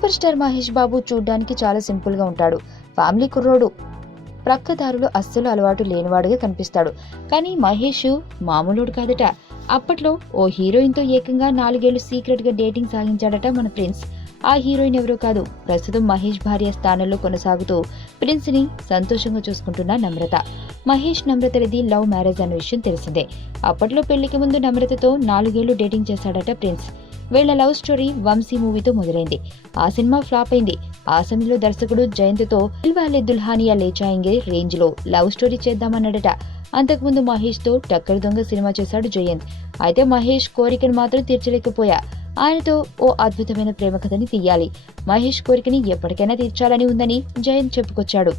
Super star Mahesh Babu చూడ్డానికి చాలా simple గా ఉంటాడు. ఫ్యామిలీ కుర్రోడు. ప్రక్కదారులు అస్సలు అలవాటు లేనివాడుగా కనిపిస్తాడు. కానీ మహేష్ మామూలుడు కాదట. అప్పట్లో ఓ హీరోయిన్ తో ఏకంగా 4 ఏళ్లు సీక్రెట్ గా డేటింగ్ సాగించాడట మన ప్రిన్స్. ఆ హీరోయిన్ ఎవరో కాదు, ప్రస్తుతం మహేష్ భార్య స్థానంలో కొనసాగుతూ ప్రిన్స్ ని సంతోషంగా చూసుకుంటున్న నమ్రత. మహేష్ నమ్రతలది లవ్ మ్యారేజ్ అన్న విషయం తెలిసిందే. అప్పట్లో పెళ్లికి ముందు నమ్రతతో 4 ఏళ్లు డేటింగ్ చేశాడట ప్రిన్స్. వీళ్ల లవ్ స్టోరీ వంశీ మూవీతో మొదలైంది. ఆ సినిమా ఫ్లాప్ అయింది. ఆ సమయంలో దర్శకుడు జయంత్ తో దిల్వాలే దుల్హానియా లే జాయేంగే రేంజ్ లో లవ్ స్టోరీ చేద్దామన్నాడట. అంతకుముందు మహేష్ తో టక్కర్ దొంగ సినిమా చేశాడు జయంత్. అయితే మహేష్ కోరికను మాత్రం తీర్చలేకపోయా. ఆయనతో ఓ అద్భుతమైన ప్రేమ కథని తీయాలి, మహేష్ కోరికని ఎప్పటికైనా తీర్చాలని ఉందని జయంత్ చెప్పుకొచ్చాడు.